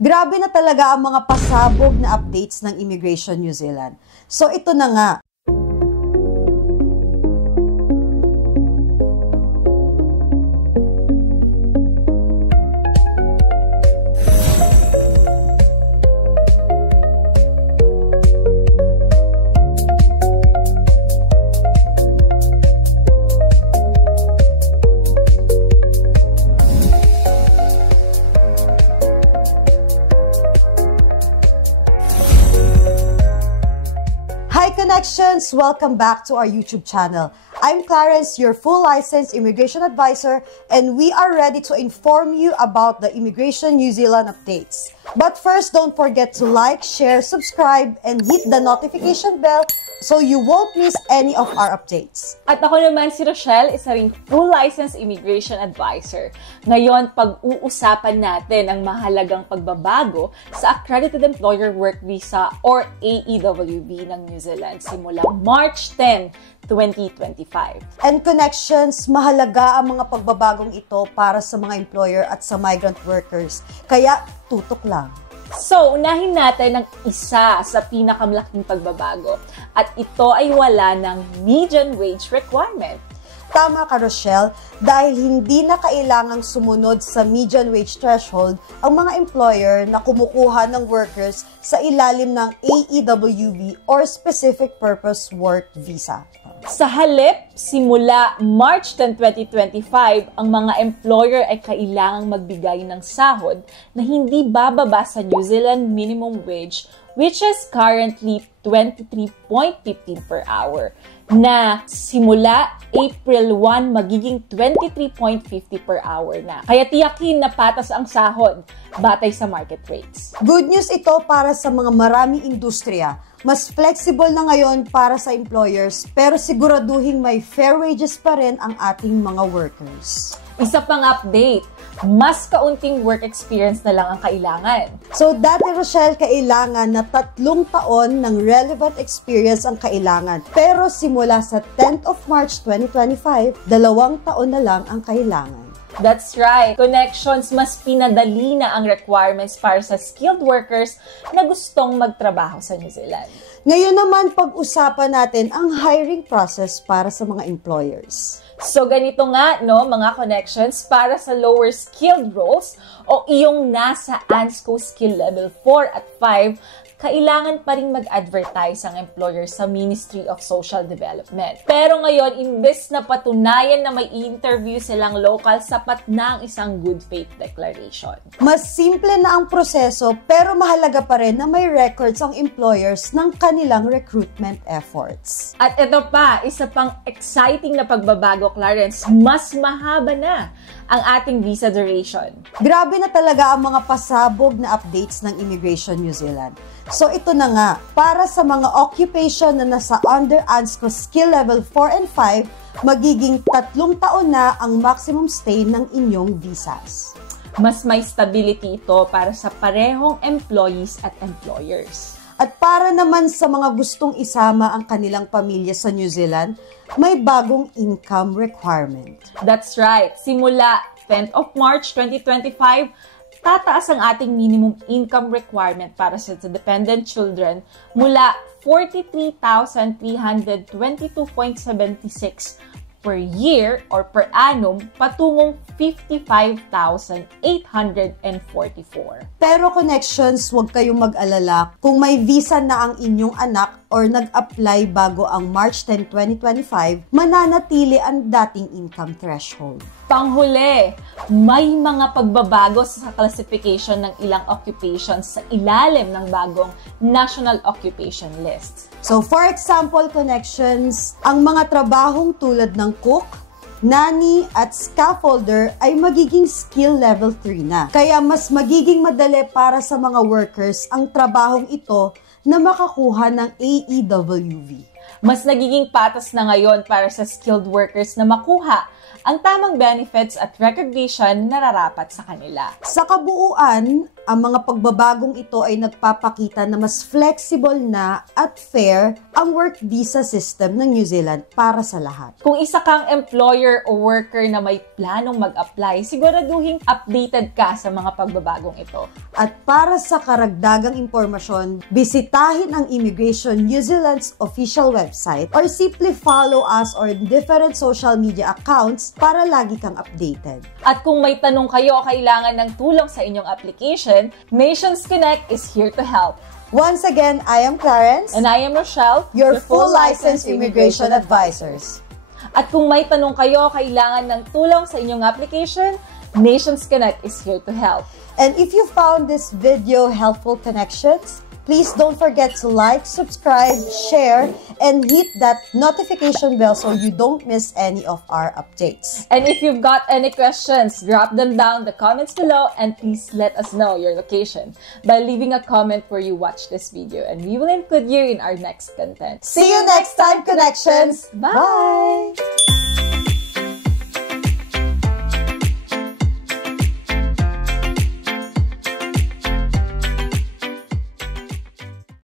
Grabe na talaga ang mga pasabog na updates ng Immigration New Zealand. So ito na nga. Hi Connections! Welcome back to our YouTube channel. I'm Clarence, your full licensed immigration advisor, and we are ready to inform you about the Immigration New Zealand updates. But first, don't forget to like, share, subscribe, and hit the notification bell so you won't miss any of our updates. At ako naman si Rochelle, isa ring full licensed immigration advisor. Ngayon, pag-uusapan natin ang mahalagang pagbabago sa Accredited Employer Work Visa or AEWV ng New Zealand simula March 10, 2025. And Connections, mahalaga ang mga pagbabagong ito para sa mga employer at sa migrant workers. Kaya tutok lang. So, unahin natin ang isa sa pinakamalaking pagbabago at ito ay wala ng median wage requirement. Tama ka, Rochelle, dahil hindi na kailangang sumunod sa median wage threshold ang mga employer na kumukuha ng workers sa ilalim ng AEWV or Specific Purpose Work Visa. Sa halip, simula March 10, 2025, ang mga employer ay kailangang magbigay ng sahod na hindi bababa sa New Zealand minimum wage, which is currently 23.15 per hour, na simula April 1 magiging 23.50 per hour na. Kaya tiyakin na patas ang sahod batay sa market rates. Good news ito para sa mga maraming industriya. Mas flexible na ngayon para sa employers, pero siguraduhin may fair wages pa rin ang ating mga workers. Isa pang update, mas kaunting work experience na lang ang kailangan. So dati, Rochelle, kailangan na 3 taon ng relevant experience ang kailangan. Pero simula sa 10th of March 2025, 2 taon na lang ang kailangan. That's right. Connections, mas pinadali na ang requirements para sa skilled workers na gustong magtrabaho sa New Zealand. Ngayon naman, pag-usapan natin ang hiring process para sa mga employers. So ganito nga, no, mga connections, para sa lower skilled roles o iyong nasa ANSCO skill level 4 at 5, kailangan pa rin mag-advertise ang employer sa Ministry of Social Development. Pero ngayon, imbes na patunayan na may interview silang local, sapat na ang isang good faith declaration. Mas simple na ang proseso, pero mahalaga pa rin na may records ang employers ng kanilang recruitment efforts. At ito pa, isa pang exciting na pagbabago, Clarence, mas mahaba na ang ating visa duration. Grabe na talaga ang mga pasabog na updates ng Immigration New Zealand. So ito na nga, para sa mga occupation na nasa under ANSCO skill level 4 and 5, magiging 3 taon na ang maximum stay ng inyong visas. Mas may stability ito para sa parehong employees at employers. At para naman sa mga gustong isama ang kanilang pamilya sa New Zealand, may bagong income requirement. That's right. Simula 10th of March 2025, tataas ang ating minimum income requirement para sa dependent children mula 43,322.76 per year or per annum patungong 55,844. Pero Connections, huwag kayong mag-alala kung may visa na ang inyong anak or nag-apply bago ang March 10, 2025, mananatili ang dating income threshold. Panghuli, may mga pagbabago sa classification ng ilang occupations sa ilalim ng bagong National Occupation List. So for example, Connections, ang mga trabahong tulad ng cook, nanny at scaffolder ay magiging skill level 3 na. Kaya mas magiging madali para sa mga workers ang trabahong ito na makakuha ng AEWV. Mas nagiging patas na ngayon para sa skilled workers na makuha ang tamang benefits at recognition na nararapat sa kanila. Sa kabuuan, ang mga pagbabagong ito ay nagpapakita na mas flexible na at fair ang work visa system ng New Zealand para sa lahat. Kung isa kang employer o worker na may planong mag-apply, siguraduhin updated ka sa mga pagbabagong ito. At para sa karagdagang impormasyon, bisitahin ang Immigration New Zealand's official website or simply follow us on different social media accounts para lagi kang updated. At kung may tanong kayo o kailangan ng tulong sa inyong application, Nations Connect is here to help. Once again, I am Clarence. And I am Rochelle, your full licensed immigration advisors. At kung may tanong kayo o kailangan ng tulong sa inyong application, Nations Connect is here to help. And if you found this video helpful, Connections, please don't forget to like, subscribe, share, and hit that notification bell so you don't miss any of our updates. And if you've got any questions, drop them down in the comments below and please let us know your location by leaving a comment where you watch this video and we will include you in our next content. See you next time, Connections! Bye!